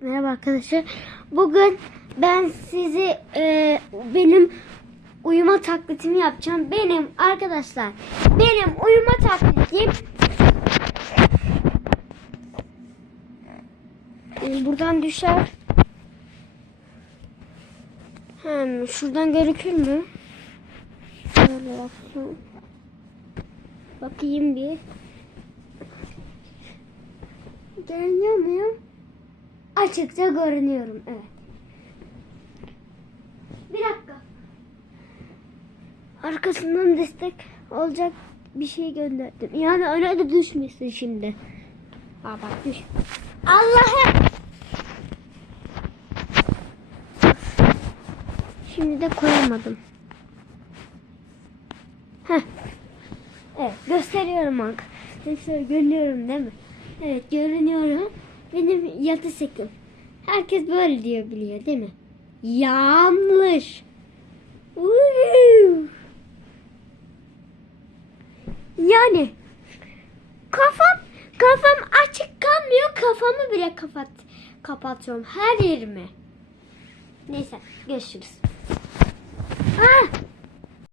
Merhaba arkadaşlar. Bugün ben sizi e, benim uyuma taklitimi yapacağım. Benim arkadaşlar benim uyuma taklitim buradan düşer. Hem şuradan görükür mü? Şöyle yapayım. Bakayım bir. Görünüyor muyum? Açıkça görünüyorum. Evet. Bir dakika. Arkasından destek olacak bir şey gönderdim. Yani öyle de düşmesin şimdi. Aa bak düş. Allah'ım. Şimdi de koyamadım. Heh. Evet gösteriyorum arkadaşlar. Görünüyorum değil mi? Evet görünüyorum. Yatı sekim. Herkes böyle diyor biliyor değil mi? Yanlış. Yani kafam kafam açık kalmıyor. Kafamı bile kapat kapatıyorum her yerimi. Neyse görüşürüz. Ah!